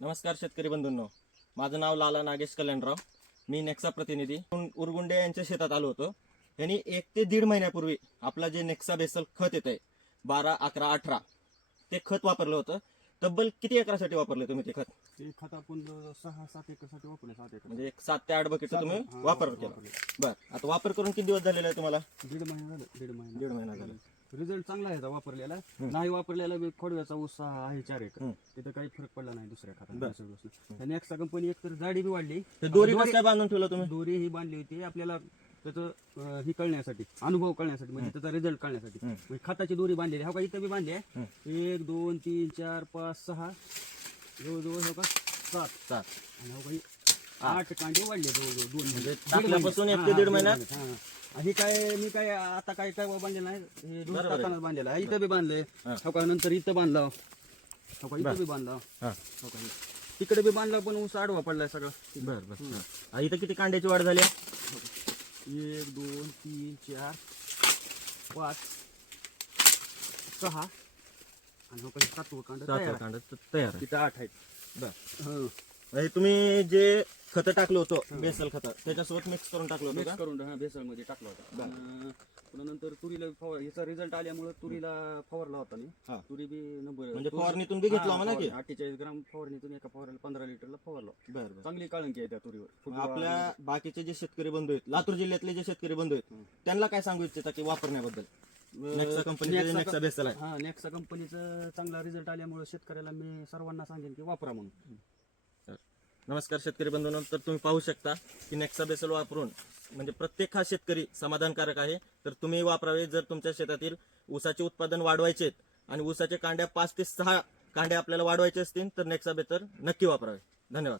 नमस्कार शेतकरी बंधूंनो, माझं नाव लाला नागेश कल्याणराव. मी नेक्सा प्रतिनिधी उरगुंडे यांच्या शेतात आलो होतो. यांनी 1 ते 1.5 महिन्यापूर्वी आपला जे नेक्सा बेसल खत येतंय 12, 11, 18 ते खत वापरलं होतं. तब्बल किती एकरासाठी वापरले तुम्ही ते खत? ते खत आपण 6-7 एकरसाठी वापरले. 7 एकर म्हणजे 7 ते 8 बकेट तुम्ही हा, वापर केला. बरं, आता वापर करून किती दिवस झालेला आहे तुम्हाला? दीड महिना झालं. दीड महिना झाला. रिझल्ट चांगला आहे वापरलेला. नाही वापरलेला बी खोडव्याचा ऊस आहे 4 एकर. तिथं काही फरक पडला नाही दुसऱ्या खताने. नेक्सा कंपनी एक तर जाडी बी वाढली. ते दोरी कसं काय बांधून ठेवलं तुम्ही? दोरी ही बांधली होती आपल्याला त्याचं ही कळण्यासाठी, अनुभव कळण्यासाठी, म्हणजे त्याचा रिझल्ट कळण्यासाठी. म्हणजे खताची दोरी बांधलेली हो का, इथं बी बांधली आहे. 1, 2, 3, 4, 5, 6 जवळजवळ हो का 7 आणि हो काही 8 कांडे वाढले जवळजवळ 2 म्हणजे टाकल्यापासून 1 ते 1.5 महिन्यात. आणि काय मी काय आता काय बांधलेलं नाही, हे दोन टाकांना बांधलेलं आहे. इथं बी बांधले हो का, नंतर इथं बांधला हो का, इथं बी बांधला हो का, तिकडे बी बांधला, पण ऊस आडवा पडलाय सगळं. बरं. इथं किती कांड्याची वाढ झाली? 1, 2, 3, 4, 5, 6 आणि हो काही 7वं कांड तयार आहे. तिथं 8 आहेत. बरं, म्हणजे तुम्ही जे खत टाकलं होतं बेसल खत त्याच्यासोबत मिक्स करून टाकलं होतं मिक्स का? करून भेसळ मध्ये टाकला होता. पुन्हा नंतर तुरीला याचा रिझल्ट आल्यामुळे तुरीला फवारला होता मी. तुरी बी नंबर म्हणजे फवारणीतून बी घेतला म्हणा की? 48 ग्राम फवारणीतून एका फवाराला 15 लिटरला फवारला. बरं. चांगली काळंकी आहे त्या तुरीवर. आपल्या बाकीचे जे शेतकरी बंधू आहेत, लातूर जिल्ह्यातले जे शेतकरी बंधू आहेत, त्यांना काय सांगू इच्छिता की वापरण्याबद्दल? नेक्सा कंपनीचे नेक्सा बेसल आहे. हा, नेक्सा कंपनीचा चांगला रिझल्ट आल्यामुळे शेतकऱ्याला मी सर्वांना सांगेन की वापरा म्हणून. नमस्कार शेतकरी बंधूंनो, तर तुम्ही पाहू शकता की नेक्सा बेसल वापरून म्हणजे प्रत्येक हा शेतकरी समाधानकारक आहे. तर तुम्ही वापरावे. जर तुमच्या शेतातील ऊसाचे उत्पादन वाढवायचे आणि ऊसाचे कांड्या 5 ते 6 कांड्या आपल्याला वाढवायचे असतील तर नेक्सा बेसल नक्की वापरावे. धन्यवाद.